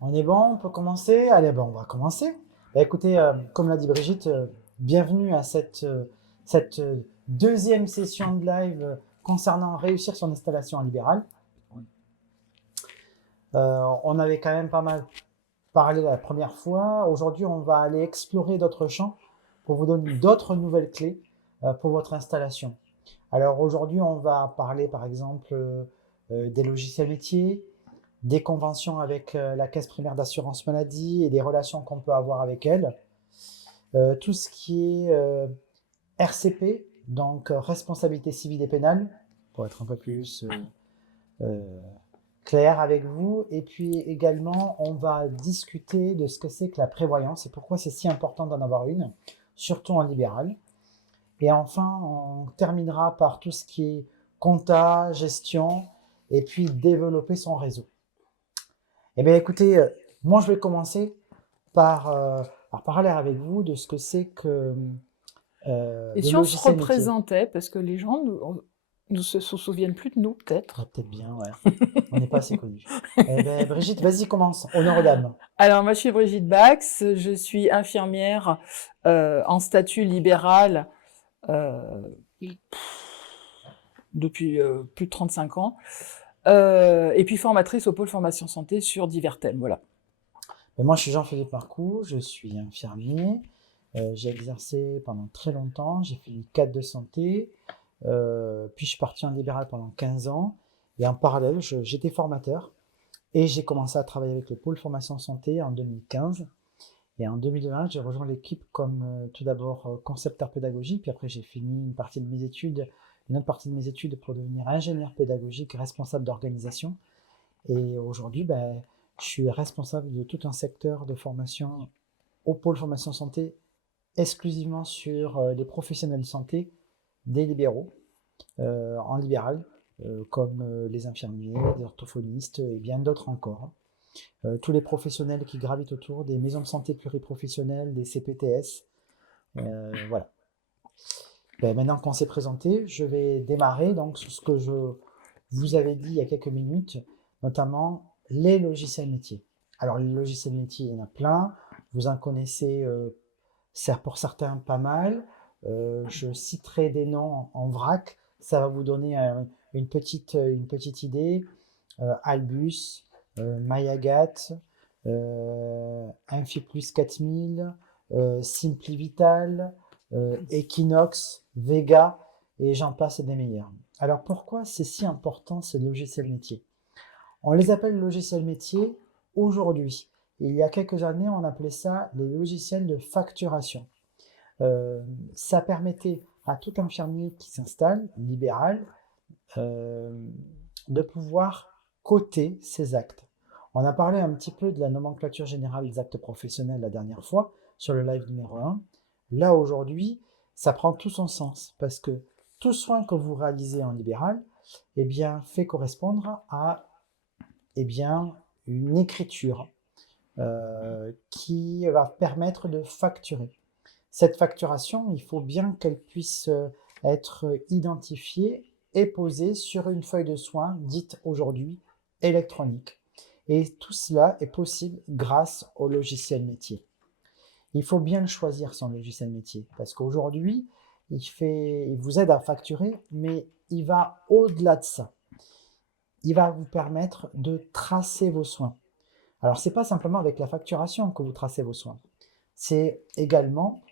On est bon, on peut commencer? Allez, bon, on va commencer. Bah, écoutez, comme l'a dit Brigitte, bienvenue à cette deuxième session de live concernant réussir son installation en libéral. On avait quand même pas mal parlé la première fois. Aujourd'hui, on va aller explorer d'autres champs pour vous donner d'autres nouvelles clés pour votre installation. Alors aujourd'hui, on va parler par exemple des logiciels métiers, des conventions avec la caisse primaire d'assurance maladie et des relations qu'on peut avoir avec elle. Tout ce qui est RCP, donc responsabilité civile et pénale, pour être un peu plus euh, clair avec vous. Et puis également, on va discuter de ce que c'est que la prévoyance et pourquoi c'est si important d'en avoir une, surtout en libéral. Et enfin, on terminera par tout ce qui est compta, gestion, et puis développer son réseau. Eh bien, écoutez, moi, je vais commencer par, par parler avec vous de ce que c'est que Et le si on se logiciel métier. représentait, parce que les gens nous se souviennent plus de nous, Ah, peut-être. peut-être bien, ouais. On n'est pas assez connus. Eh bien, Brigitte, vas-y, commence. Honneur aux dames. Alors, moi, je suis Brigitte Bax, je suis infirmière en statut libéral euh, depuis plus de 35 ans, et puis formatrice au pôle formation santé sur divers thèmes, voilà. Ben, moi, je suis Jean-Philippe Marcoux, je suis infirmier. J'ai exercé pendant très longtemps. J'ai fait une cadre de santé. Puis, je suis parti en libéral pendant 15 ans. Et en parallèle, j'étais formateur. Et j'ai commencé à travailler avec le pôle formation santé en 2015. Et en 2020, j'ai rejoint l'équipe comme tout d'abord concepteur pédagogique, puis après j'ai fini une autre partie de mes études pour devenir ingénieur pédagogique, responsable d'organisation. Et aujourd'hui, ben, je suis responsable de tout un secteur de formation au pôle formation santé, exclusivement sur les professionnels de santé des libéraux, en libéral, comme les infirmiers, les orthophonistes et bien d'autres encore. Tous les professionnels qui gravitent autour des maisons de santé pluriprofessionnelles, des CPTS. Voilà. Ben, maintenant qu'on s'est présenté, je vais démarrer donc sur ce que je vous avais dit il y a quelques minutes, notamment les logiciels métiers. Alors les logiciels métiers, il y en a plein. Vous en connaissez pour certains pas mal. Je citerai des noms en vrac. Ça va vous donner une petite idée. Albus, Mayagat, Infiplus 4000, Simplivital, Equinox, Vega, et j'en passe et des meilleurs. Alors pourquoi c'est si important ces logiciels métiers? On les appelle logiciels métiers aujourd'hui. Il y a quelques années, on appelait ça les logiciels de facturation. Ça permettait à tout infirmier qui s'installe, libéral, euh, de pouvoir coter ses actes. On a parlé un petit peu de la nomenclature générale des actes professionnels la dernière fois sur le live numéro 1. Là aujourd'hui, ça prend tout son sens parce que tout soin que vous réalisez en libéral eh bien, fait correspondre à eh bien, une écriture qui va permettre de facturer. Cette facturation, il faut bien qu'elle puisse être identifiée et posée sur une feuille de soins dite aujourd'hui électronique. Et tout cela est possible grâce au logiciel métier. Il faut bien le choisir son logiciel métier parce qu'aujourd'hui, il vous aide à facturer, mais il va au-delà de ça. Il va vous permettre de tracer vos soins. Alors, c'est pas simplement avec la facturation que vous tracez vos soins. C'est également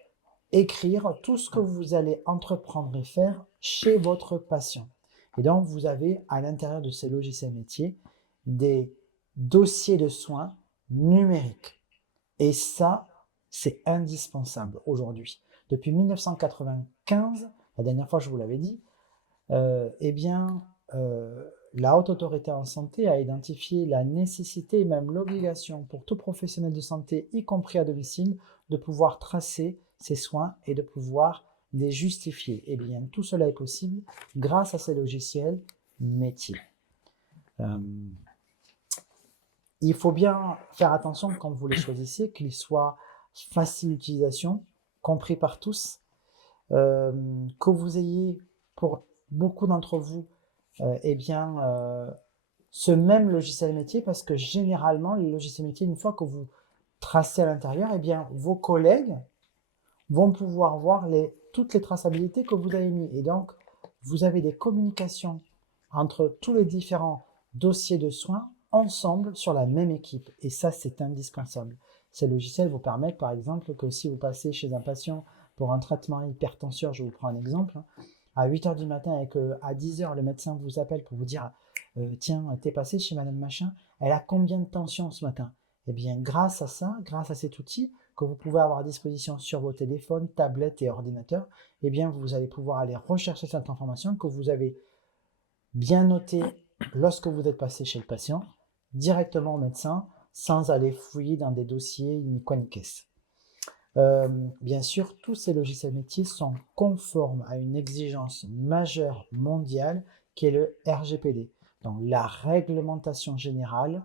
écrire tout ce que vous allez entreprendre et faire chez votre patient. Et donc, vous avez à l'intérieur de ces logiciels métiers des dossiers de soins numériques. Et ça, c'est indispensable aujourd'hui. Depuis 1995, la dernière fois je vous l'avais dit, eh bien, la Haute Autorité en Santé a identifié la nécessité et même l'obligation pour tout professionnel de santé, y compris à domicile, de pouvoir tracer ses soins et de pouvoir les justifier. Eh bien, tout cela est possible grâce à ces logiciels métiers. Euh, il faut bien faire attention quand vous les choisissez, qu'ils soient faciles d'utilisation, compris par tous, que vous ayez, pour beaucoup d'entre vous, eh bien, ce même logiciel métier parce que généralement, les logiciels métiers, une fois que vous tracez à l'intérieur, eh bien, vos collègues vont pouvoir voir toutes les traçabilités que vous avez mis. Et donc, vous avez des communications entre tous les différents dossiers de soins ensemble sur la même équipe. Et ça, c'est indispensable. Ces logiciels vous permettent, par exemple, que si vous passez chez un patient pour un traitement hypertenseur, je vous prends un exemple, à 8h du matin et qu'à 10h, le médecin vous appelle pour vous dire tiens, t'es passé chez madame machin, elle a combien de tension ce matin? Eh bien, grâce à ça, grâce à cet outil que vous pouvez avoir à disposition sur vos téléphones, tablettes et ordinateurs, eh bien, vous allez pouvoir aller rechercher cette information que vous avez bien notée lorsque vous êtes passé chez le patient, directement au médecin, sans aller fouiller dans des dossiers ni quoi ni caisse. Bien sûr, tous ces logiciels métiers sont conformes à une exigence majeure mondiale qui est le RGPD, donc la réglementation générale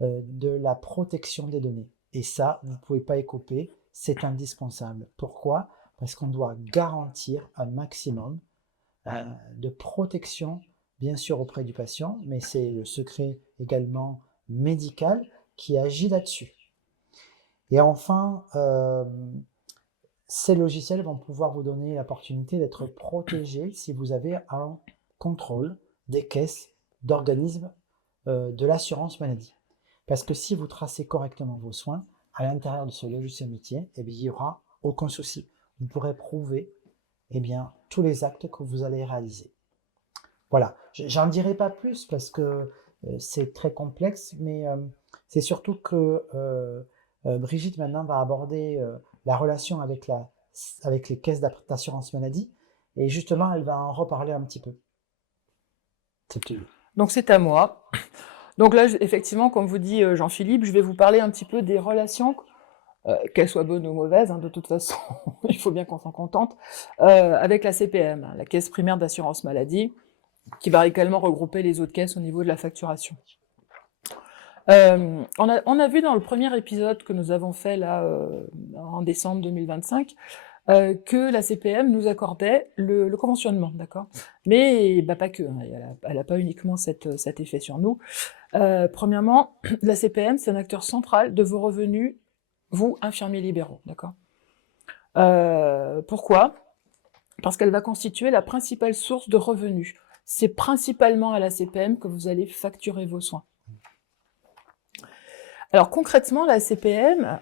de la protection des données. Et ça, vous ne pouvez pas y couper, c'est indispensable. Pourquoi? Parce qu'on doit garantir un maximum de protection, bien sûr auprès du patient, mais c'est le secret également médical qui agit là-dessus. Et enfin, ces logiciels vont pouvoir vous donner l'opportunité d'être protégé si vous avez un contrôle des caisses d'organismes de l'assurance maladie. Parce que si vous tracez correctement vos soins à l'intérieur de ce logiciel métier, eh bien, il n'y aura aucun souci. Vous pourrez prouver eh bien, tous les actes que vous allez réaliser. Voilà, j'en dirai pas plus parce que c'est très complexe, mais c'est surtout que Brigitte maintenant va aborder la relation avec les caisses d'assurance maladie et justement elle va en reparler un petit peu. C'est tout. Donc c'est à moi. Donc là, effectivement, comme vous dit Jean-Philippe, je vais vous parler un petit peu des relations, qu'elles soient bonnes ou mauvaises, hein, de toute façon, il faut bien qu'on s'en contente, avec la CPM, la Caisse primaire d'assurance maladie, qui va également regrouper les autres caisses au niveau de la facturation. On a vu dans le premier épisode que nous avons fait là en décembre 2025 que la CPM nous accordait le conventionnement, d'accord? Mais bah, pas que, hein, elle n'a pas uniquement cet effet sur nous. Premièrement, la CPM, c'est un acteur central de vos revenus, vous, infirmiers libéraux, d'accord? Pourquoi? Parce qu'elle va constituer la principale source de revenus. C'est principalement à la CPM que vous allez facturer vos soins. Alors concrètement, la CPM,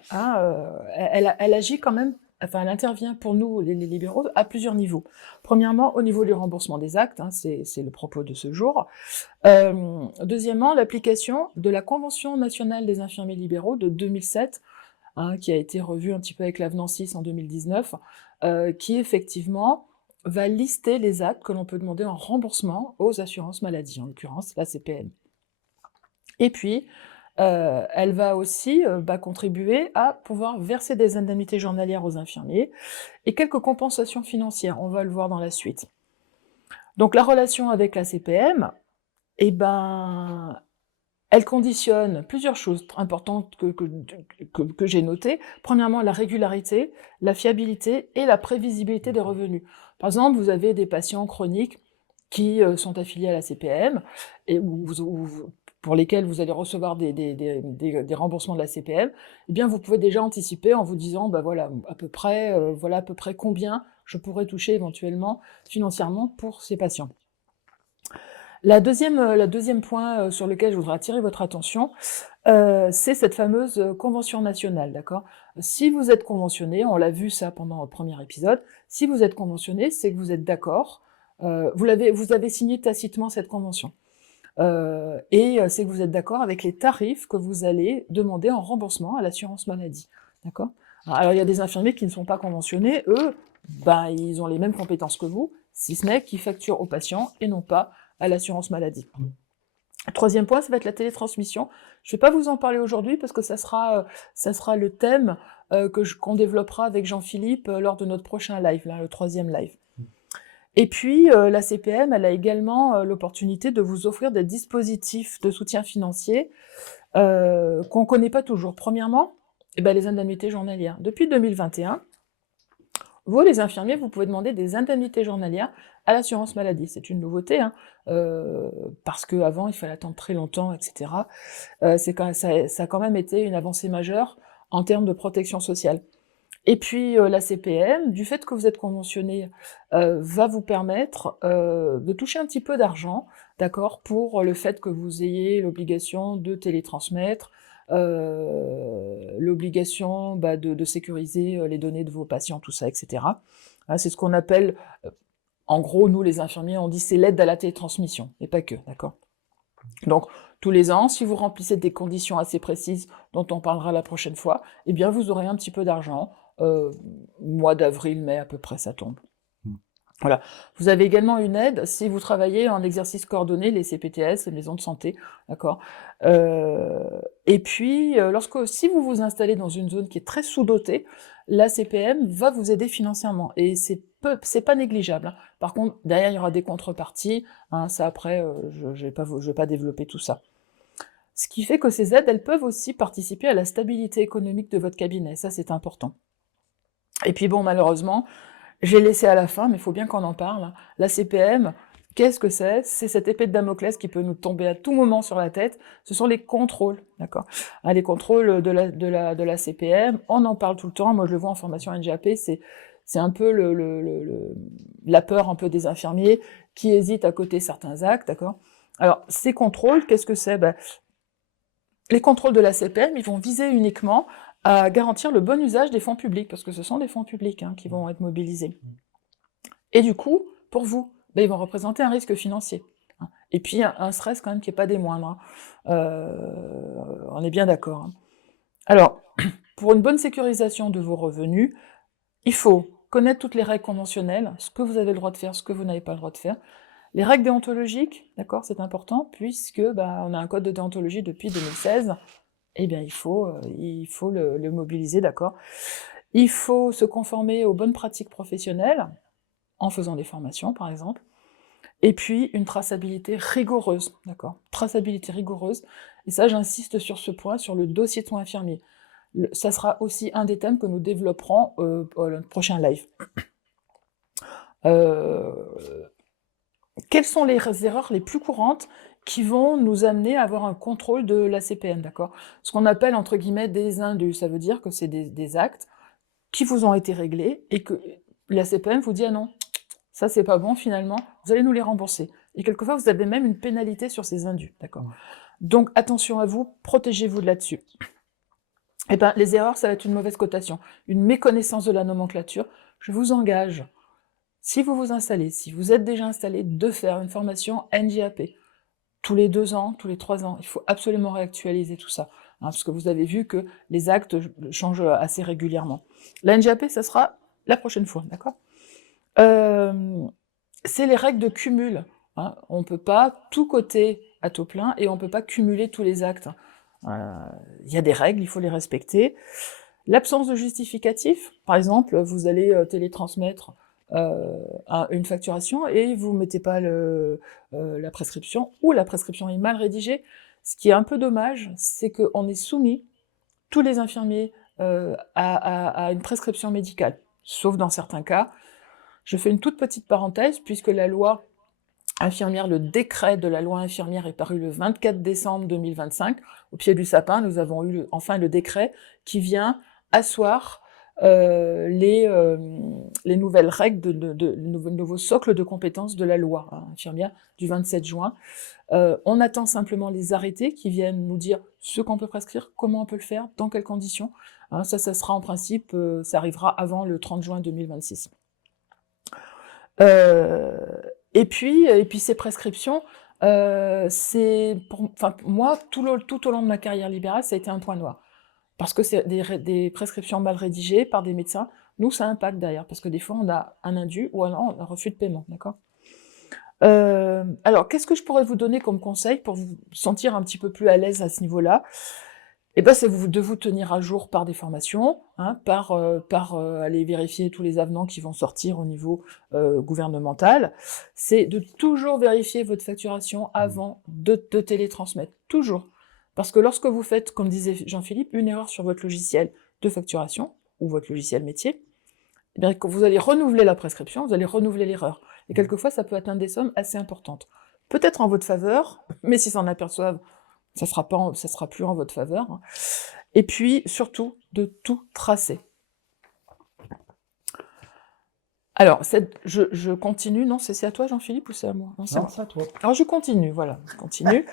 elle agit quand même, enfin elle intervient pour nous, les libéraux, à plusieurs niveaux. Premièrement, au niveau du remboursement des actes, hein, c'est le propos de ce jour. Deuxièmement, l'application de la Convention nationale des infirmiers libéraux de 2007, hein, qui a été revue un petit peu avec l'avenant 6 en 2019, qui effectivement va lister les actes que l'on peut demander en remboursement aux assurances maladie, en l'occurrence la CPM. Et puis, elle va aussi contribuer à pouvoir verser des indemnités journalières aux infirmiers et quelques compensations financières, on va le voir dans la suite. Donc la relation avec la CPM, eh ben, elle conditionne plusieurs choses importantes que j'ai notées. Premièrement, la régularité, la fiabilité et la prévisibilité des revenus. Par exemple, vous avez des patients chroniques qui sont affiliés à la CPM et pour lesquels vous allez recevoir des remboursements de la CPM, eh bien vous pouvez déjà anticiper en vous disant bah voilà à peu près combien je pourrais toucher éventuellement financièrement pour ces patients. La deuxième point sur lequel je voudrais attirer votre attention, c'est cette fameuse convention nationale, d'accord? Si vous êtes conventionné, on l'a vu ça pendant le premier épisode, si vous êtes conventionné, c'est que vous êtes d'accord, vous avez signé tacitement cette convention. Et c'est que vous êtes d'accord avec les tarifs que vous allez demander en remboursement à l'assurance maladie, d'accord? Alors il y a des infirmiers qui ne sont pas conventionnés, eux, ben ils ont les mêmes compétences que vous, si ce n'est qu'ils facturent aux patients et non pas à l'assurance maladie. Troisième point, ça va être la télétransmission. Je ne vais pas vous en parler aujourd'hui parce que ça sera le thème qu'on développera avec Jean-Philippe lors de notre prochain live, là, le 3e live. Et puis, la CPM, elle a également l'opportunité de vous offrir des dispositifs de soutien financier qu'on ne connaît pas toujours. Premièrement, les indemnités journalières. Depuis 2021, vous, les infirmiers, vous pouvez demander des indemnités journalières à l'assurance maladie. C'est une nouveauté, hein, parce qu'avant, il fallait attendre très longtemps, etc. Ça a quand même été une avancée majeure en termes de protection sociale. Et puis la CPM, du fait que vous êtes conventionné, va vous permettre de toucher un petit peu d'argent, d'accord, pour le fait que vous ayez l'obligation de télétransmettre, l'obligation de sécuriser les données de vos patients, tout ça, etc. Hein, c'est ce qu'on appelle, en gros, nous les infirmiers, on dit c'est l'aide à la télétransmission, et pas que, d'accord. Donc, tous les ans, si vous remplissez des conditions assez précises, dont on parlera la prochaine fois, eh bien, vous aurez un petit peu d'argent. Mois d'avril, mai, à peu près, ça tombe. Mm. Voilà. Vous avez également une aide si vous travaillez en exercice coordonné, les CPTS, les maisons de santé, d'accord. Et puis, si vous vous installez dans une zone qui est très sous-dotée, la CPM va vous aider financièrement, et c'est pas négligeable, hein. Par contre, derrière, il y aura des contreparties, hein, ça après, je vais pas développer tout ça. Ce qui fait que ces aides, elles peuvent aussi participer à la stabilité économique de votre cabinet, ça c'est important. Et puis bon, malheureusement, j'ai laissé à la fin, mais il faut bien qu'on en parle, hein. La CPM, qu'est-ce que c'est? C'est cette épée de Damoclès qui peut nous tomber à tout moment sur la tête. Ce sont les contrôles, d'accord? Hein, les contrôles de la CPM, on en parle tout le temps. Moi, je le vois en formation NGAP, c'est un peu la peur un peu des infirmiers qui hésitent à coter certains actes, d'accord? Alors, ces contrôles, qu'est-ce que c'est? Les contrôles de la CPM, ils vont viser uniquement à garantir le bon usage des fonds publics, parce que ce sont des fonds publics, hein, qui vont être mobilisés. Et du coup, pour vous, ils vont représenter un risque financier, hein. Et puis un stress quand même qui n'est pas des moindres, hein. On est bien d'accord, hein. Alors, pour une bonne sécurisation de vos revenus, il faut connaître toutes les règles conventionnelles, ce que vous avez le droit de faire, ce que vous n'avez pas le droit de faire. Les règles déontologiques, d'accord, c'est important, puisque on a un code de déontologie depuis 2016, eh bien il faut le mobiliser, d'accord. Il faut se conformer aux bonnes pratiques professionnelles, en faisant des formations par exemple, et puis une traçabilité rigoureuse, d'accord. Traçabilité rigoureuse, et ça j'insiste sur ce point, sur le dossier de soins infirmiers. Ça sera aussi un des thèmes que nous développerons au prochain live. Quelles sont les erreurs les plus courantes qui vont nous amener à avoir un contrôle de la CPM, d'accord? Ce qu'on appelle, entre guillemets, des indus, ça veut dire que c'est des actes qui vous ont été réglés, et que la CPM vous dit « Ah non, ça c'est pas bon finalement, vous allez nous les rembourser ». Et quelquefois, vous avez même une pénalité sur ces indus, d'accord? Donc attention à vous, protégez-vous de là-dessus. Eh ben, les erreurs, ça va être une mauvaise cotation, une méconnaissance de la nomenclature. Je vous engage, si vous vous installez, si vous êtes déjà installé, de faire une formation NJAP. Tous les 2 ans, tous les 3 ans, il faut absolument réactualiser tout ça, hein, parce que vous avez vu que les actes changent assez régulièrement. La NJAP, ça sera la prochaine fois, d'accord? C'est les règles de cumul, hein. On ne peut pas tout coter à taux plein, et on ne peut pas cumuler tous les actes. Il y a des règles, il faut les respecter. L'absence de justificatif, par exemple, vous allez télétransmettre une facturation et vous ne mettez pas la prescription, ou la prescription est mal rédigée. Ce qui est un peu dommage, c'est qu'on est soumis, tous les infirmiers, à une prescription médicale, sauf dans certains cas. Je fais une toute petite parenthèse, puisque la loi infirmière, le décret de la loi infirmière est paru le 24 décembre 2025. Au pied du sapin, nous avons eu enfin le décret qui vient asseoir les nouvelles règles, le nouveau socle de compétences de la loi, hein, infirmière du 27 juin. On attend simplement les arrêtés qui viennent nous dire ce qu'on peut prescrire, comment on peut le faire, dans quelles conditions. Hein, ça sera en principe, ça arrivera avant le 30 juin 2026. Et puis ces prescriptions, moi, tout au long de ma carrière libérale, ça a été un point noir. Parce que c'est des prescriptions mal rédigées par des médecins. Nous, ça impacte derrière, parce que des fois, on a un indu ou alors un refus de paiement, d'accord? Alors, qu'est-ce que je pourrais vous donner comme conseil pour vous sentir un petit peu plus à l'aise à ce niveau-là? Eh ben, c'est de vous tenir à jour par des formations, hein, par aller vérifier tous les avenants qui vont sortir au niveau gouvernemental. C'est de toujours vérifier votre facturation avant de télétransmettre, toujours. Parce que lorsque vous faites, comme disait Jean-Philippe, une erreur sur votre logiciel de facturation, ou votre logiciel métier, eh bien, quand vous allez renouveler la prescription, vous allez renouveler l'erreur. Et quelquefois, ça peut atteindre des sommes assez importantes. Peut-être en votre faveur, mais s'ils s'en aperçoivent, ça sera plus en votre faveur, hein. Et puis, surtout, de tout tracer. Alors, je continue. Non, c'est à toi, Jean-Philippe, ou c'est à moi? Non, c'est à Non, moi. c'est à toi. Alors, je continue, voilà, je continue.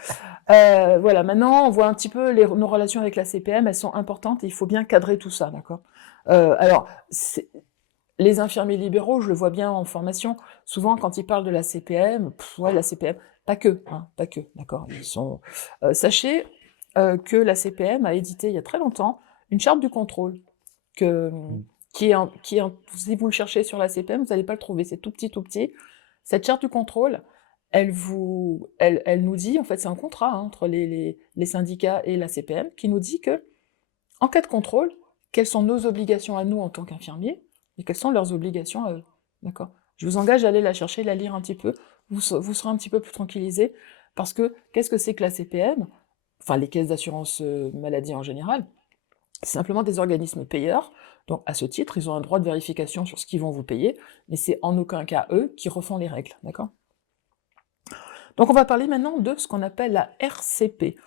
Voilà, maintenant, on voit un petit peu nos relations avec la CPM, elles sont importantes, et il faut bien cadrer tout ça, d'accord? Alors, les infirmiers libéraux, je le vois bien en formation, souvent, quand ils parlent de la CPM, ouais, la CPM, pas que, hein, pas que, d'accord? Sachez que la CPM a édité, il y a très longtemps, une charte du contrôle, que, si vous le cherchez sur la CPM, vous n'allez pas le trouver, c'est tout petit, tout petit. Cette charte du contrôle, elle nous dit, en fait, c'est un contrat, hein, entre les syndicats et la CPM, qui nous dit que, en cas de contrôle, quelles sont nos obligations à nous en tant qu'infirmiers, et quelles sont leurs obligations à eux. D'accord? Je vous engage à aller la chercher, la lire un petit peu, vous serez un petit peu plus tranquillisé, parce que qu'est-ce que c'est que la CPM? Enfin, les caisses d'assurance maladie en général, c'est simplement des organismes payeurs, donc à ce titre, ils ont un droit de vérification sur ce qu'ils vont vous payer, mais c'est en aucun cas eux qui refont les règles, d'accord? Donc on va parler maintenant de ce qu'on appelle la RCP,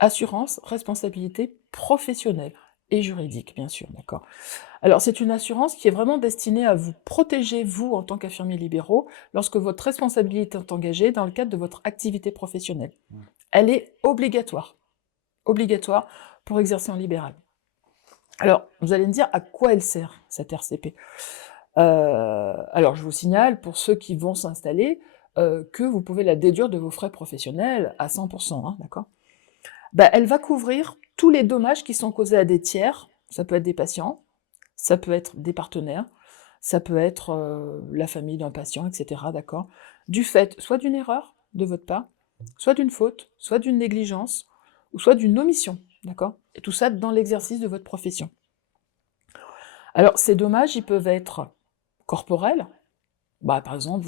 assurance responsabilité professionnelle et juridique, bien sûr, d'accord? Alors c'est une assurance qui est vraiment destinée à vous protéger, vous, en tant qu'infirmiers libéraux, lorsque votre responsabilité est engagée dans le cadre de votre activité professionnelle. Elle est obligatoire pour exercer en libéral. Alors, vous allez me dire à quoi elle sert, cette RCP? Alors, je vous signale, pour ceux qui vont s'installer, que vous pouvez la déduire de vos frais professionnels à 100%, hein, d'accord? Elle va couvrir tous les dommages qui sont causés à des tiers, ça peut être des patients, ça peut être des partenaires, ça peut être la famille d'un patient, etc., d'accord? Du fait soit d'une erreur de votre part, soit d'une faute, soit d'une négligence, ou soit d'une omission, d'accord? Et tout ça dans l'exercice de votre profession. Alors, ces dommages, ils peuvent être corporels. Par exemple,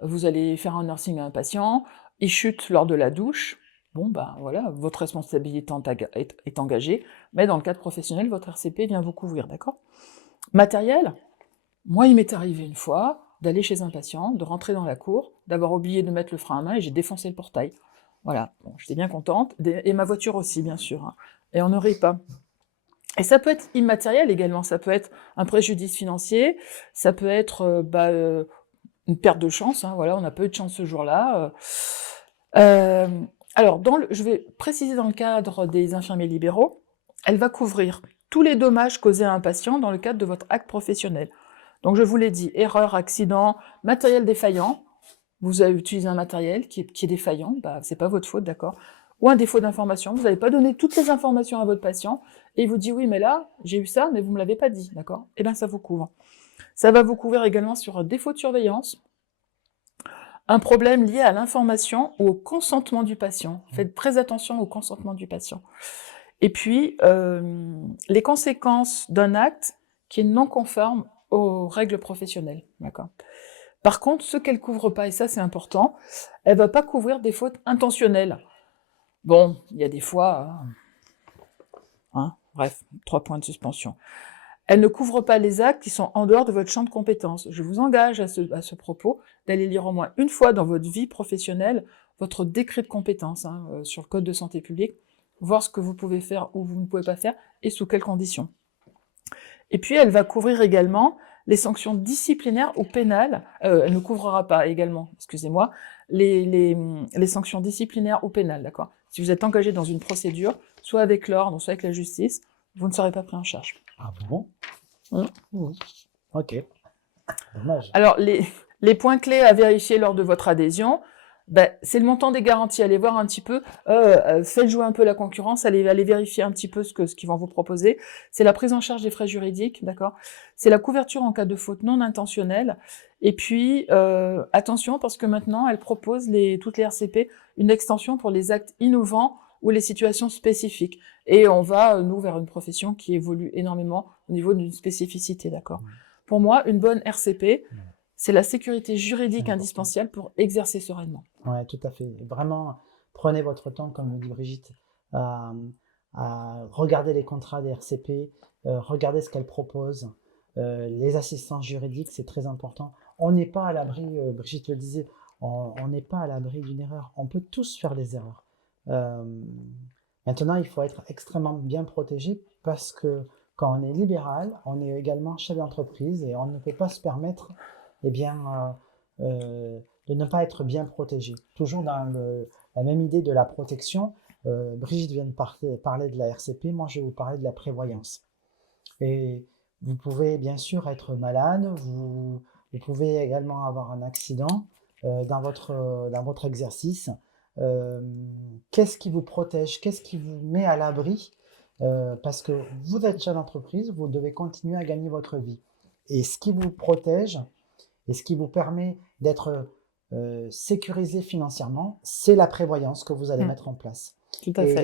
vous allez faire un nursing à un patient, il chute lors de la douche. Bon, voilà, votre responsabilité est engagée, mais dans le cadre professionnel, votre RCP vient vous couvrir, d'accord? Matériel, moi, il m'est arrivé une fois d'aller chez un patient, de rentrer dans la cour, d'avoir oublié de mettre le frein à main et j'ai défoncé le portail. Voilà, bon, j'étais bien contente, et ma voiture aussi, bien sûr, hein. Et on ne rit pas. Et ça peut être immatériel également, ça peut être un préjudice financier, ça peut être une perte de chance, hein, voilà, on n'a pas eu de chance ce jour-là. Alors, je vais préciser dans le cadre des infirmiers libéraux, elle va couvrir tous les dommages causés à un patient dans le cadre de votre acte professionnel. Donc je vous l'ai dit, erreur, accident, matériel défaillant, vous avez utilisé un matériel qui est défaillant, c'est pas votre faute, d'accord? Ou un défaut d'information, vous n'avez pas donné toutes les informations à votre patient, et il vous dit oui, mais là, j'ai eu ça, mais vous me l'avez pas dit, d'accord? Eh bien, ça vous couvre. Ça va vous couvrir également sur un défaut de surveillance, un problème lié à l'information ou au consentement du patient. Faites très attention au consentement du patient. Et puis, les conséquences d'un acte qui est non conforme aux règles professionnelles, d'accord? Par contre, ce qu'elle couvre pas, et ça c'est important, elle va pas couvrir des fautes intentionnelles. Bon, il y a des fois, hein, bref, 3 points de suspension. Elle ne couvre pas les actes qui sont en dehors de votre champ de compétences. Je vous engage à ce propos d'aller lire au moins une fois dans votre vie professionnelle votre décret de compétences, hein, sur le code de santé publique, voir ce que vous pouvez faire ou vous ne pouvez pas faire et sous quelles conditions. Et puis elle va couvrir également les sanctions disciplinaires ou pénales, elle ne couvrira pas également, excusez-moi, les sanctions disciplinaires ou pénales, d'accord? Si vous êtes engagé dans une procédure, soit avec l'ordre, soit avec la justice, vous ne serez pas pris en charge. Ah bon? Ok. Dommage. Alors, les points clés à vérifier lors de votre adhésion, c'est le montant des garanties. Allez voir un petit peu, faites jouer un peu la concurrence, allez vérifier un petit peu ce qu'ils vont vous proposer. C'est la prise en charge des frais juridiques, d'accord? C'est la couverture en cas de faute non intentionnelle. Et puis, attention, parce que maintenant, elle propose, toutes les RCP, une extension pour les actes innovants ou les situations spécifiques. Et on va, nous, vers une profession qui évolue énormément au niveau d'une spécificité, d'accord? Pour moi, une bonne RCP, c'est la sécurité juridique indispensable pour exercer sereinement. Ouais, tout à fait. Vraiment, prenez votre temps, comme le dit Brigitte, à regarder les contrats des RCP, regardez ce qu'elles proposent, les assistances juridiques, c'est très important. On n'est pas à l'abri, Brigitte le disait, on n'est pas à l'abri d'une erreur. On peut tous faire des erreurs. Euh, Maintenant, il faut être extrêmement bien protégé parce que quand on est libéral, on est également chef d'entreprise et on ne peut pas se permettre, eh bien, de ne pas être bien protégé. Toujours dans la même idée de la protection, Brigitte vient de parler de la RCP, moi je vais vous parler de la prévoyance. Et vous pouvez bien sûr être malade, vous pouvez également avoir un accident dans votre exercice. Euh, Qu'est-ce qui vous protège? Qu'est-ce qui vous met à l'abri? Parce que vous êtes chef d'entreprise, vous devez continuer à gagner votre vie. Et ce qui vous protège et ce qui vous permet d'être sécurisé financièrement, c'est la prévoyance que vous allez mettre en place. Tout à Et fait.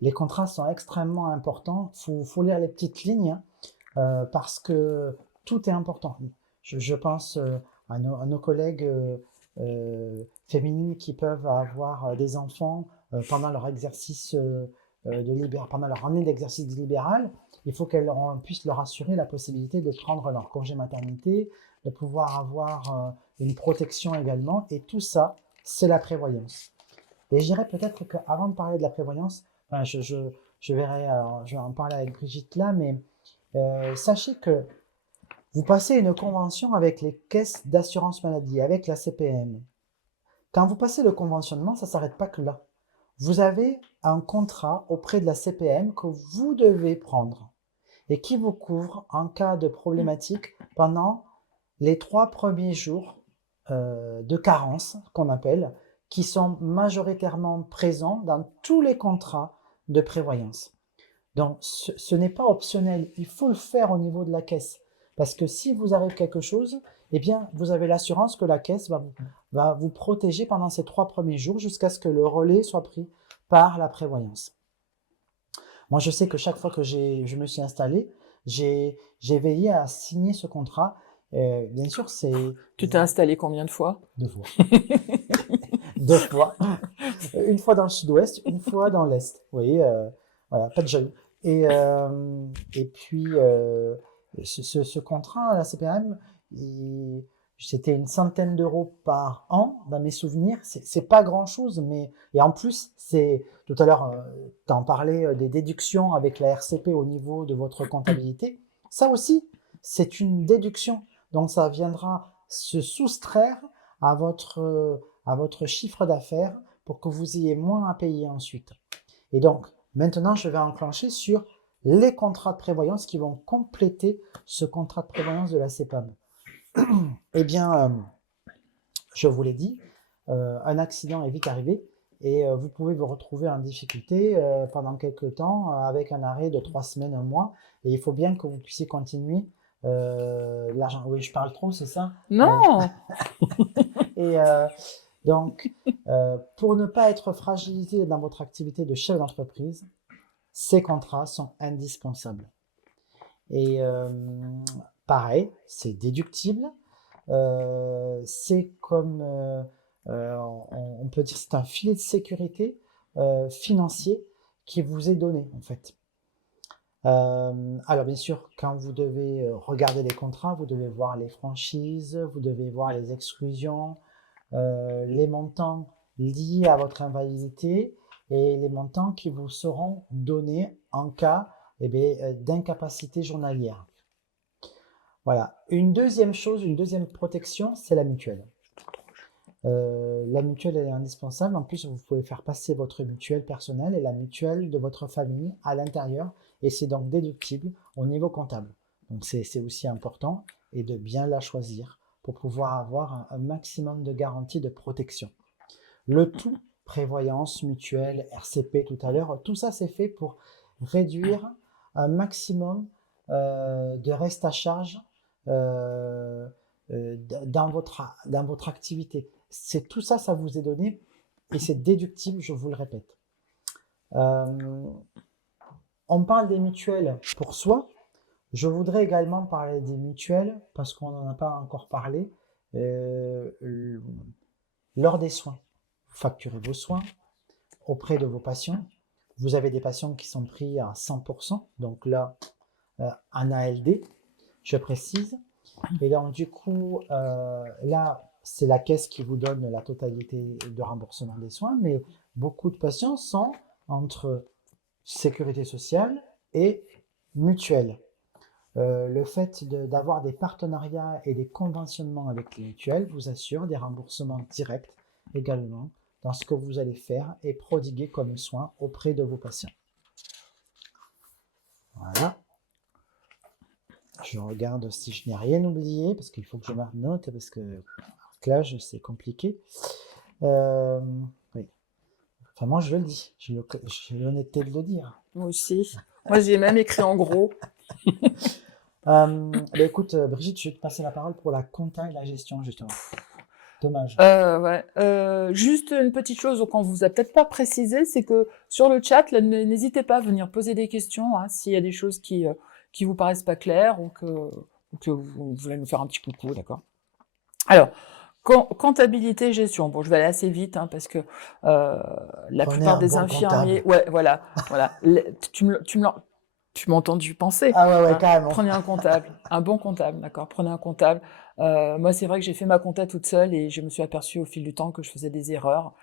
les contrats sont extrêmement importants. Faut lire les petites lignes parce que tout est important. Je pense à nos collègues féminines qui peuvent avoir des enfants pendant leur exercice pendant leur année d'exercice libéral. Il faut qu'on puisse leur assurer la possibilité de prendre leur congé maternité, de pouvoir avoir une protection également. Et tout ça, c'est la prévoyance. Et je dirais peut-être qu'avant de parler de la prévoyance, enfin, je vais en parler avec Brigitte là, mais sachez que vous passez une convention avec les caisses d'assurance maladie, avec la CPM. Quand vous passez le conventionnement, ça ne s'arrête pas que là. Vous avez un contrat auprès de la CPM que vous devez prendre et qui vous couvre en cas de problématique pendant les 3 premiers jours de carence, qu'on appelle, qui sont majoritairement présents dans tous les contrats de prévoyance. Donc, ce n'est pas optionnel, il faut le faire au niveau de la caisse. Parce que si vous arrive quelque chose, eh bien, vous avez l'assurance que la caisse va vous protéger pendant ces 3 premiers jours jusqu'à ce que le relais soit pris par la prévoyance. Moi, je sais que chaque fois que je me suis installé, j'ai veillé à signer ce contrat. Bien sûr, c'est Tu t'es installé combien de fois? 2 fois. 2 fois. Une fois dans le sud-ouest, une fois dans l'est. Vous voyez, voilà, pas de jaloux. Et puis, ce contrat à la CPM, c'était une centaine d'euros par an dans mes souvenirs. C'est pas grand-chose, mais et en plus, c'est tout à l'heure, t'en parlais des déductions avec la RCP au niveau de votre comptabilité. Ça aussi, c'est une déduction. Donc, ça viendra se soustraire à votre chiffre d'affaires pour que vous ayez moins à payer ensuite. Et donc, maintenant, je vais enclencher sur les contrats de prévoyance qui vont compléter ce contrat de prévoyance de la CPAM. Eh bien, je vous l'ai dit, un accident est vite arrivé et vous pouvez vous retrouver en difficulté pendant quelques temps avec un arrêt de 3 semaines, un mois. Et il faut bien que vous puissiez continuer l'argent. Oui, je parle trop, c'est ça? Non! Et donc, pour ne pas être fragilisé dans votre activité de chef d'entreprise, ces contrats sont indispensables. Et pareil, c'est déductible. C'est comme, on peut dire, c'est un filet de sécurité financier qui vous est donné en fait. Alors bien sûr, quand vous devez regarder les contrats, vous devez voir les franchises, vous devez voir les exclusions, les montants liés à votre invalidité et les montants qui vous seront donnés en cas d'incapacité journalière. Voilà. Une deuxième chose, une deuxième protection, c'est la mutuelle. La mutuelle elle est indispensable. En plus, vous pouvez faire passer votre mutuelle personnelle et la mutuelle de votre famille à l'intérieur et c'est donc déductible au niveau comptable. Donc c'est aussi important et de bien la choisir pour pouvoir avoir un maximum de garanties de protection. Le tout, prévoyance, mutuelle, RCP tout à l'heure, tout ça c'est fait pour réduire un maximum de reste à charge dans votre activité. C'est tout ça, ça vous est donné et c'est déductible, je vous le répète. On parle des mutuelles pour soi. Je voudrais également parler des mutuelles parce qu'on n'en a pas encore parlé. Lors des soins, vous facturez vos soins auprès de vos patients. Vous avez des patients qui sont pris à 100%, donc là, un ALD, je précise. Et donc, du coup, là, c'est la caisse qui vous donne la totalité de remboursement des soins, mais beaucoup de patients sont entre sécurité sociale et mutuelle. Le fait d'avoir des partenariats et des conventionnements avec les mutuelles vous assure des remboursements directs également dans ce que vous allez faire et prodiguer comme soins auprès de vos patients. Voilà. Je regarde si je n'ai rien oublié, parce qu'il faut que je marque note, parce que là, c'est compliqué. Oui. Enfin, moi, je le dis. J'ai l'honnêteté de le dire. Moi aussi. Moi, j'ai même écrit en gros. Écoute, Brigitte, je vais te passer la parole pour la compta et la gestion, justement. Dommage. Juste une petite chose qu'on vous a peut-être pas précisé, c'est que sur le chat, là, n'hésitez pas à venir poser des questions, hein, s'il y a des choses qui vous paraissent pas claires ou que vous voulez nous faire un petit coucou, d'accord? Alors, comptabilité, gestion. Bon, je vais aller assez vite, hein, parce que la plupart des infirmiers, ouais, voilà. Tu m'as entendu penser. Ah ouais, carrément. Prenez un comptable, un bon comptable, d'accord. Prenez un comptable. Moi, c'est vrai que j'ai fait ma compta toute seule et je me suis aperçue au fil du temps que je faisais des erreurs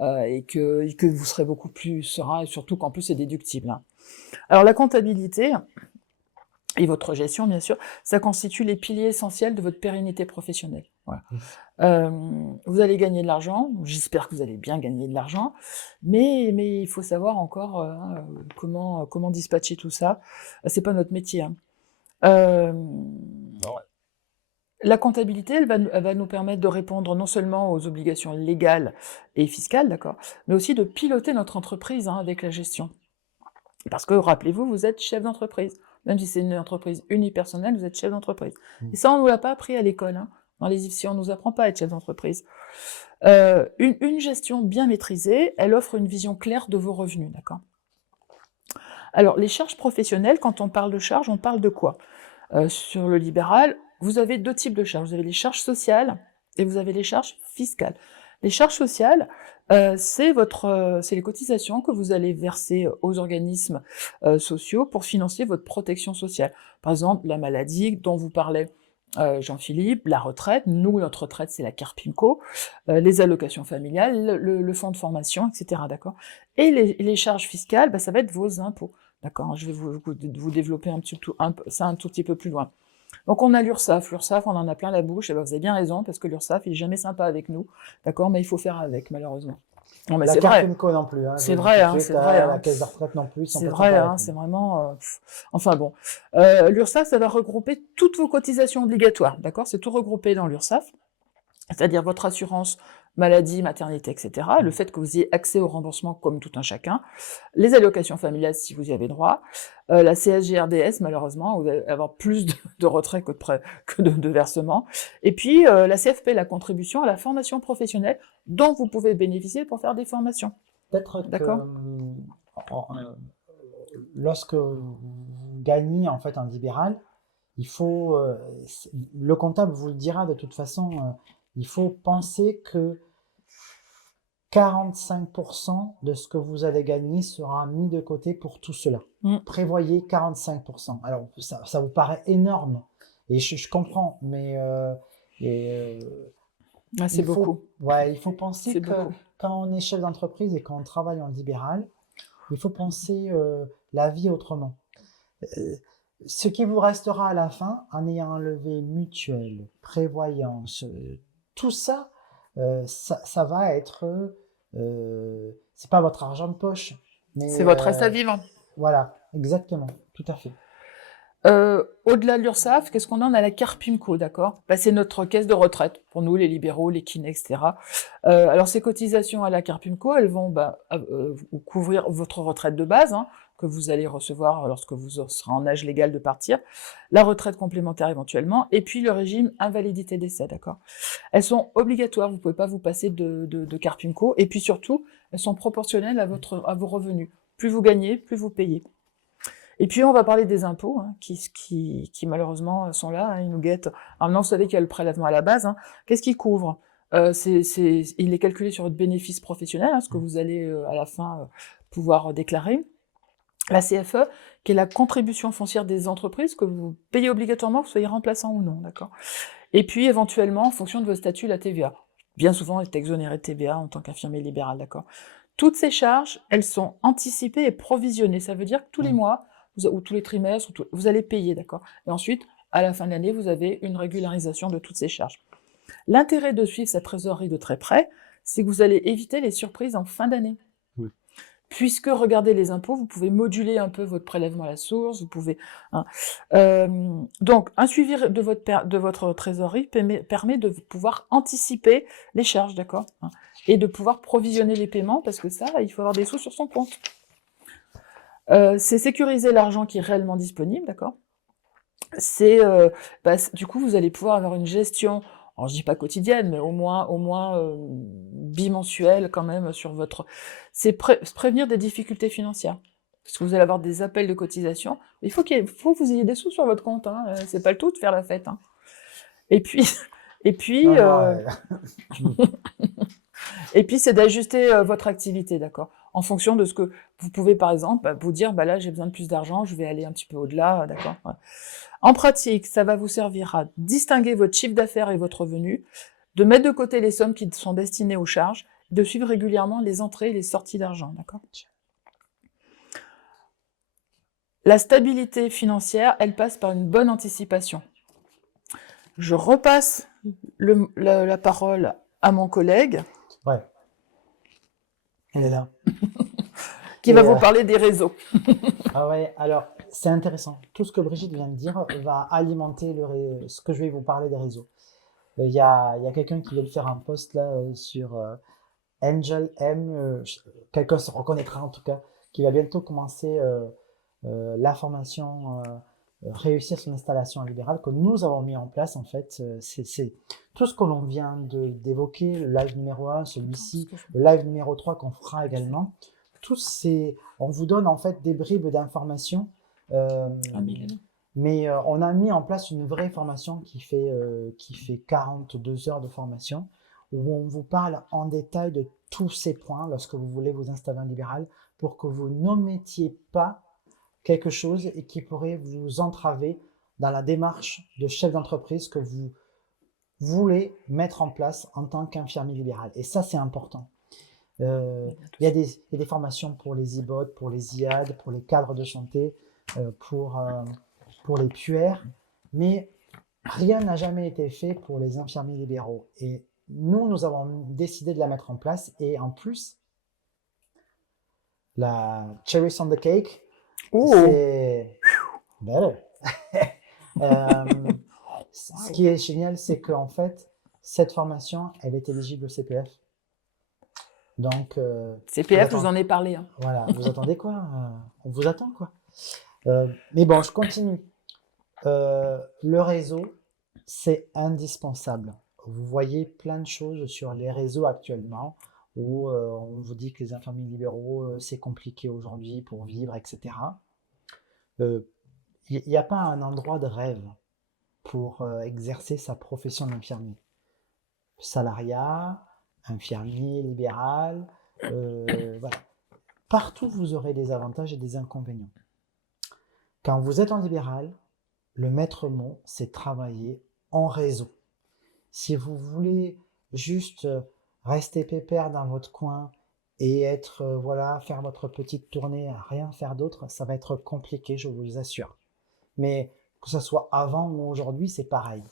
et que vous serez beaucoup plus serein et surtout qu'en plus c'est déductible, hein. Alors la comptabilité et votre gestion, bien sûr, ça constitue les piliers essentiels de votre pérennité professionnelle. Voilà. Vous allez gagner de l'argent, j'espère que vous allez bien gagner de l'argent, mais il faut savoir encore comment dispatcher tout ça. C'est pas notre métier, hein. La comptabilité, elle va nous permettre de répondre non seulement aux obligations légales et fiscales, d'accord, mais aussi de piloter notre entreprise, hein, avec la gestion. Parce que, rappelez-vous, vous êtes chef d'entreprise. Même si c'est une entreprise unipersonnelle, vous êtes chef d'entreprise. Et ça, on ne nous l'a pas appris à l'école, hein. Dans les IFSI, on ne nous apprend pas à être chef d'entreprise. Une gestion bien maîtrisée, elle offre une vision claire de vos revenus, d'accord. Alors, les charges professionnelles, quand on parle de charges, on parle de quoi? Sur le libéral, vous avez deux types de charges. Vous avez les charges sociales et vous avez les charges fiscales. Les charges sociales, c'est les cotisations que vous allez verser aux organismes sociaux pour financer votre protection sociale. Par exemple, la maladie dont vous parlait Jean-Philippe, la retraite. Nous, notre retraite, c'est la Carpinco, les allocations familiales, le fonds de formation, etc. D'accord. Et les charges fiscales, ça va être vos impôts. D'accord. Je vais vous développer ça un tout petit peu plus loin. Donc on a l'URSSAF. L'URSSAF, on en a plein la bouche. Et vous avez bien raison, parce que l'URSSAF, il est jamais sympa avec nous. D'accord, mais il faut faire avec, malheureusement. Non, mais c'est vrai. Non plus, hein. C'est vrai, hein, c'est vrai. La caisse de retraite non plus. C'est vrai, hein, c'est vraiment. Enfin bon, l'URSSAF, ça va regrouper toutes vos cotisations obligatoires, d'accord. C'est tout regroupé dans l'URSSAF, c'est-à-dire votre assurance maladie, maternité, etc. Le fait que vous ayez accès au remboursement comme tout un chacun, les allocations familiales si vous y avez droit, la CSG-RDS, malheureusement, vous allez avoir plus de retraits que de versements, et puis la CFP, la contribution à la formation professionnelle, dont vous pouvez bénéficier pour faire des formations. Peut-être que lorsque vous gagnez en fait un libéral, il faut, le comptable vous le dira de toute façon, il faut penser que 45% de ce que vous allez gagner sera mis de côté pour tout cela. Prévoyez 45%. Alors, ça vous paraît énorme, et je comprends, mais c'est beaucoup. Il faut penser que quand on est chef d'entreprise et qu'on travaille en libéral, il faut penser la vie autrement. Ce qui vous restera à la fin, en ayant enlevé mutuelle, prévoyance, tout ça, ça va être, c'est pas votre argent de poche, mais c'est votre reste à vivre. Voilà, exactement, tout à fait. Au-delà de l'URSSAF, qu'est-ce qu'on a? On a la Carpinco, d'accord. C'est notre caisse de retraite, pour nous, les libéraux, les kinés, etc. Alors, ces cotisations à la Carpinco, elles vont couvrir votre retraite de base, hein, que vous allez recevoir lorsque vous serez en âge légal de partir, la retraite complémentaire éventuellement, et puis le régime invalidité-décès, d'accord. Elles sont obligatoires, vous ne pouvez pas vous passer de Carpinco, et puis surtout, elles sont proportionnelles à vos revenus. Plus vous gagnez, plus vous payez. Et puis on va parler des impôts, hein, qui malheureusement sont là, hein, ils nous guettent. Alors maintenant, vous savez qu'il y a le prélèvement à la base, hein. Qu'est-ce qu'il couvre? Il est calculé sur votre bénéfice professionnel, hein, ce que vous allez à la fin pouvoir déclarer. La CFE, qui est la contribution foncière des entreprises, que vous payez obligatoirement, que vous soyez remplaçant ou non, d'accord? Et puis, éventuellement, en fonction de vos statuts, la TVA. Bien souvent, elle est exonérée de TVA en tant qu'infirmier libéral, d'accord? Toutes ces charges, elles sont anticipées et provisionnées. Ça veut dire que tous les Mm. mois, ou tous les trimestres, vous allez payer, d'accord? Et ensuite, à la fin de l'année, vous avez une régularisation de toutes ces charges. L'intérêt de suivre sa trésorerie de très près, c'est que vous allez éviter les surprises en fin d'année. Oui. Puisque, regardez les impôts, vous pouvez moduler un peu votre prélèvement à la source, vous pouvez... hein. Donc, un suivi de votre trésorerie permet de pouvoir anticiper les charges, d'accord? Et de pouvoir provisionner les paiements, parce que ça, il faut avoir des sous sur son compte. C'est sécuriser l'argent qui est réellement disponible, d'accord? Du coup, vous allez pouvoir avoir une gestion, alors je dis pas quotidienne, mais au moins bimensuelle quand même sur votre... C'est prévenir des difficultés financières. Parce que vous allez avoir des appels de cotisation. Il faut faut que vous ayez des sous sur votre compte, hein. C'est pas le tout de faire la fête, hein. Et puis, et puis, Non, non, et puis c'est d'ajuster votre activité, d'accord? En fonction de ce que vous pouvez, par exemple, vous dire, là, j'ai besoin de plus d'argent, je vais aller un petit peu au-delà, d'accord? Ouais. En pratique, ça va vous servir à distinguer votre chiffre d'affaires et votre revenu, de mettre de côté les sommes qui sont destinées aux charges, de suivre régulièrement les entrées et les sorties d'argent, d'accord? La stabilité financière, elle passe par une bonne anticipation. Je repasse la parole à mon collègue. ouais. Elle est là. Qui va vous parler des réseaux. Ah ouais, alors c'est intéressant. Tout ce que Brigitte vient de dire va alimenter ce que je vais vous parler des réseaux. Il y a quelqu'un qui veut faire un post là sur Angel M, quelqu'un se reconnaîtra en tout cas, qui va bientôt commencer la formation réussir son installation libérale que nous avons mis en place en fait. C'est tout ce que l'on vient d'évoquer, le live numéro 1, celui-ci, le live numéro 3 qu'on fera également. On vous donne en fait des bribes d'informations, mais on a mis en place une vraie formation qui fait 42 heures de formation, où on vous parle en détail de tous ces points lorsque vous voulez vous installer en libéral, pour que vous n'omettiez pas quelque chose et qui pourrait vous entraver dans la démarche de chef d'entreprise que vous voulez mettre en place en tant qu'infirmier libéral. Et ça, c'est important. Il y a des formations pour les IBOT, pour les IAD, pour les cadres de santé, pour les PUR, mais rien n'a jamais été fait pour les infirmiers libéraux. Et nous avons décidé de la mettre en place. Et en plus, la cherry on the cake, c'est... ce qui est génial, c'est qu'en fait, cette formation, elle est éligible au CPF. Donc, CPF, je vous en ai parlé. Hein. Voilà, vous attendez quoi? On vous attend quoi? Mais bon, je continue. Le réseau, c'est indispensable. Vous voyez plein de choses sur les réseaux actuellement où on vous dit que les infirmiers libéraux, c'est compliqué aujourd'hui pour vivre, etc. Il n'y a pas un endroit de rêve pour exercer sa profession d'infirmier. Salariat, infirmier libéral, voilà. Partout, vous aurez des avantages et des inconvénients. Quand vous êtes en libéral, le maître mot, c'est travailler en réseau. Si vous voulez juste rester pépère dans votre coin et faire votre petite tournée, à rien faire d'autre, ça va être compliqué, je vous assure. Mais que ce soit avant ou aujourd'hui, c'est pareil.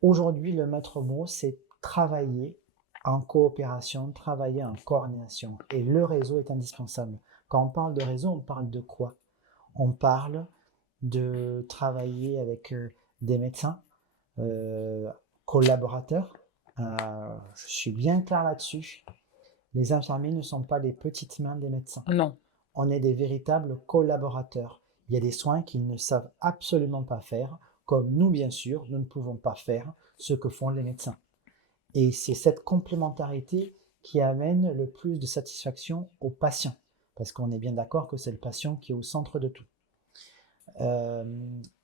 Aujourd'hui, le maître mot, c'est travailler en coopération, travailler en coordination. Et le réseau est indispensable. Quand on parle de réseau, on parle de quoi? On parle de travailler avec des médecins, collaborateurs. Je suis bien clair là-dessus. Les infirmiers ne sont pas les petites mains des médecins. Non. On est des véritables collaborateurs. Il y a des soins qu'ils ne savent absolument pas faire, comme nous, bien sûr, nous ne pouvons pas faire ce que font les médecins. Et c'est cette complémentarité qui amène le plus de satisfaction aux patients, parce qu'on est bien d'accord que c'est le patient qui est au centre de tout.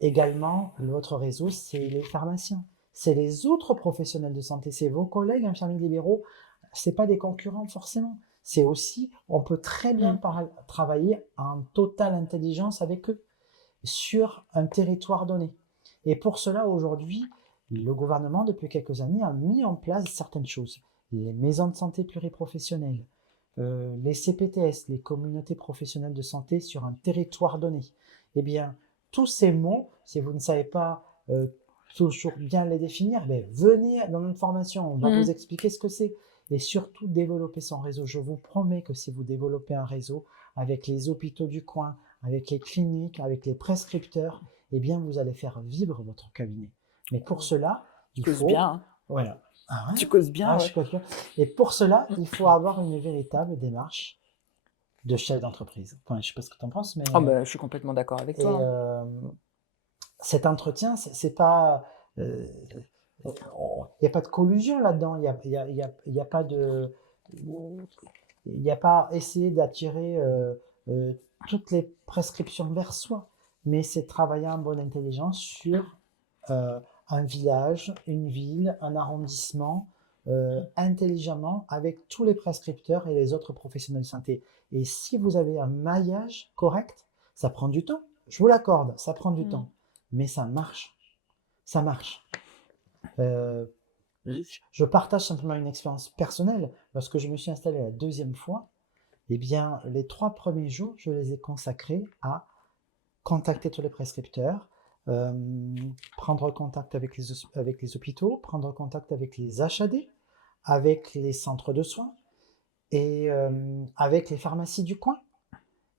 Également, l'autre réseau, c'est les pharmaciens, c'est les autres professionnels de santé, c'est vos collègues infirmiers libéraux, c'est pas des concurrents forcément, c'est aussi, on peut très bien travailler en totale intelligence avec eux sur un territoire donné. Et pour cela, aujourd'hui, le gouvernement, depuis quelques années, a mis en place certaines choses. Les maisons de santé pluriprofessionnelles, les CPTS, les communautés professionnelles de santé sur un territoire donné. Eh bien, tous ces mots, si vous ne savez pas toujours bien les définir, ben, venez dans notre formation, on va vous expliquer ce que c'est. Et surtout, développer son réseau. Je vous promets que si vous développez un réseau avec les hôpitaux du coin, avec les cliniques, avec les prescripteurs, eh bien, vous allez faire vivre votre cabinet. Mais pour cela, il faut... bien, hein. Voilà. Ah ouais. Tu causes bien, je cause bien. Et pour cela, il faut avoir une véritable démarche de chef d'entreprise. Enfin, je ne sais pas ce que tu en penses, mais... je suis complètement d'accord avec toi. Cet entretien, c'est pas... il n'y a pas de collusion là-dedans. Il n'y a pas de... Il n'y a pas essayer d'attirer toutes les prescriptions vers soi, mais c'est travailler en bonne intelligence sur un village, une ville, un arrondissement, intelligemment avec tous les prescripteurs et les autres professionnels de santé. Et si vous avez un maillage correct, ça prend du temps, je vous l'accorde, ça prend du temps, mais ça marche. Ça marche. Je partage simplement une expérience personnelle. Lorsque je me suis installé la deuxième fois, eh bien, les 3 premiers jours, je les ai consacrés à contacter tous les prescripteurs, prendre contact avec les hôpitaux, prendre contact avec les HAD, avec les centres de soins et avec les pharmacies du coin.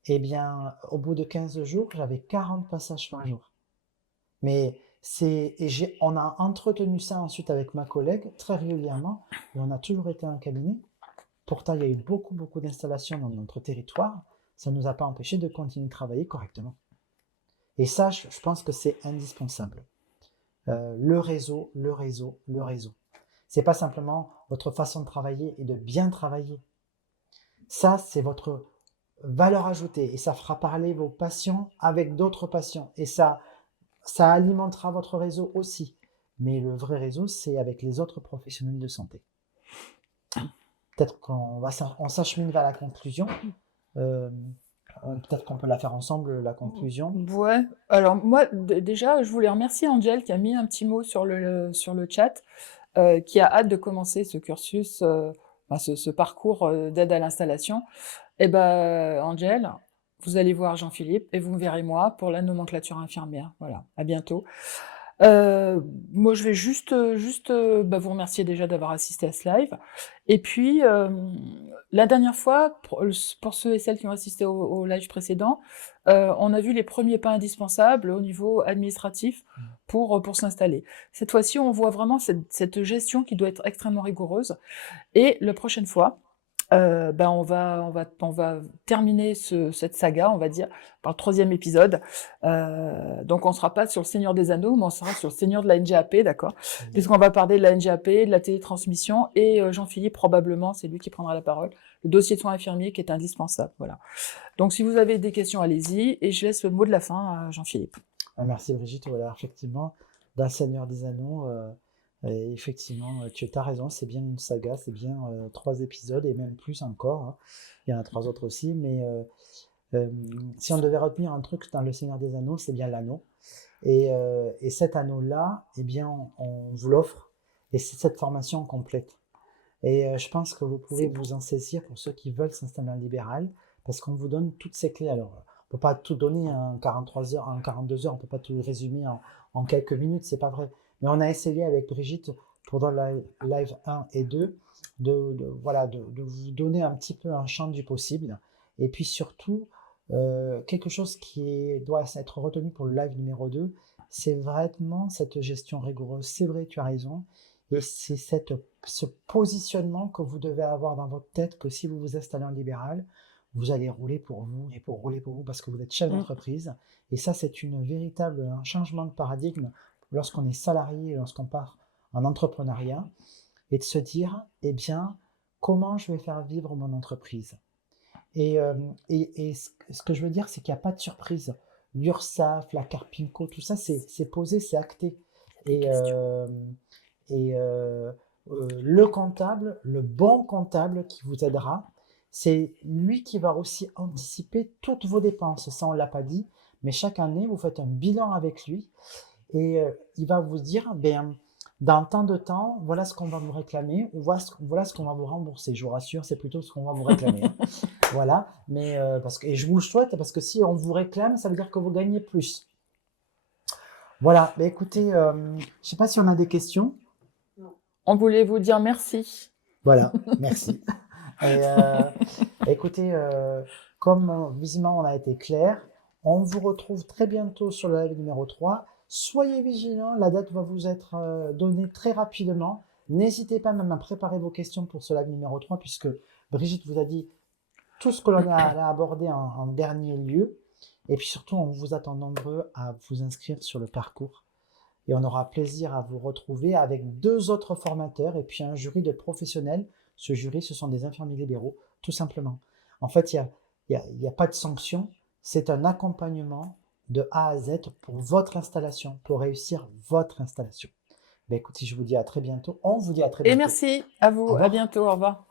Eh bien, au bout de 15 jours, j'avais 40 passages par jour. Mais on a entretenu ça ensuite avec ma collègue très régulièrement et on a toujours été un cabinet. Pourtant, il y a eu beaucoup d'installations dans notre territoire. Ça ne nous a pas empêché de continuer de travailler correctement. Et ça, je pense que c'est indispensable. Le réseau. C'est pas simplement votre façon de travailler et de bien travailler. Ça, c'est votre valeur ajoutée et ça fera parler vos patients avec d'autres patients. Et ça alimentera votre réseau aussi. Mais le vrai réseau, c'est avec les autres professionnels de santé. Peut-être on s'achemine vers la conclusion. Peut-être qu'on peut la faire ensemble, la conclusion. Ouais. Alors moi, déjà, je voulais remercier Angel qui a mis un petit mot sur le chat, qui a hâte de commencer ce cursus, ce parcours d'aide à l'installation. Eh ben, Angel, vous allez voir Jean-Philippe et vous me verrez moi pour la nomenclature infirmière. Voilà, à bientôt. Moi, je vais juste vous remercier déjà d'avoir assisté à ce live. Et puis, la dernière fois, pour ceux et celles qui ont assisté au live précédent, on a vu les premiers pas indispensables au niveau administratif pour s'installer. Cette fois-ci, on voit vraiment cette gestion qui doit être extrêmement rigoureuse. Et la prochaine fois, on va terminer cette saga, on va dire, par le 3e épisode. Donc on sera pas sur le Seigneur des Anneaux, mais on sera sur le Seigneur de la NGAP, d'accord ? Puisqu'on va parler de la NGAP, de la télétransmission, et Jean-Philippe, probablement, c'est lui qui prendra la parole, le dossier de soins infirmiers qui est indispensable, voilà. Donc si vous avez des questions, allez-y, et je laisse le mot de la fin à Jean-Philippe. Merci Brigitte, voilà, effectivement, dans le Seigneur des Anneaux, et effectivement, tu as raison, c'est bien une saga, c'est bien 3 épisodes et même plus encore. Hein. Il y en a 3 autres aussi, mais si on devait retenir un truc dans le Seigneur des Anneaux, c'est bien l'anneau. Et cet anneau-là, eh bien, on vous l'offre et c'est cette formation complète. Et je pense que vous pouvez vous en saisir pour ceux qui veulent s'installer en libéral, parce qu'on vous donne toutes ces clés. Alors, on peut pas tout donner en 43 heures, en 42 heures, on peut pas tout résumer en quelques minutes, c'est pas vrai. Mais on a essayé avec Brigitte, pendant le live 1 et 2, de vous donner un petit peu un champ du possible. Et puis surtout, quelque chose qui doit être retenu pour le live numéro 2, c'est vraiment cette gestion rigoureuse. C'est vrai, tu as raison. Et c'est ce positionnement que vous devez avoir dans votre tête, que si vous vous installez en libéral, vous allez rouler pour vous et pour rouler pour vous parce que vous êtes chef d'entreprise. Et ça, c'est un changement de paradigme lorsqu'on est salarié, lorsqu'on part en entrepreneuriat, et de se dire, eh bien, comment je vais faire vivre mon entreprise ? Et ce que je veux dire, c'est qu'il n'y a pas de surprise. L'URSSAF, la Carpinco, tout ça, c'est posé, c'est acté. Le comptable, le bon comptable qui vous aidera, c'est lui qui va aussi anticiper toutes vos dépenses. Ça, on ne l'a pas dit, mais chaque année, vous faites un bilan avec lui et il va vous dire, ben, dans tant de temps, voilà ce qu'on va vous réclamer ou voilà ce qu'on va vous rembourser. Je vous rassure, c'est plutôt ce qu'on va vous réclamer, hein. Voilà, mais et je vous le souhaite parce que si on vous réclame, ça veut dire que vous gagnez plus. Voilà, ben écoutez, je ne sais pas si on a des questions. On voulait vous dire merci. Voilà, merci. Et écoutez, comme visiblement on a été clair, on vous retrouve très bientôt sur le live numéro 3. Soyez vigilants, la date va vous être donnée très rapidement. N'hésitez pas même à préparer vos questions pour ce live numéro 3, puisque Brigitte vous a dit tout ce que l'on a abordé en dernier lieu. Et puis surtout, on vous attend nombreux à vous inscrire sur le parcours. Et on aura plaisir à vous retrouver avec 2 autres formateurs et puis un jury de professionnels. Ce jury, ce sont des infirmiers libéraux, tout simplement. En fait, il y a pas de sanction. C'est un accompagnement de A à Z pour votre installation, pour réussir votre installation. Ben écoutez, je vous dis à très bientôt. On vous dit à très Et bientôt. merci à Au vous. À revoir. bientôt. Au revoir.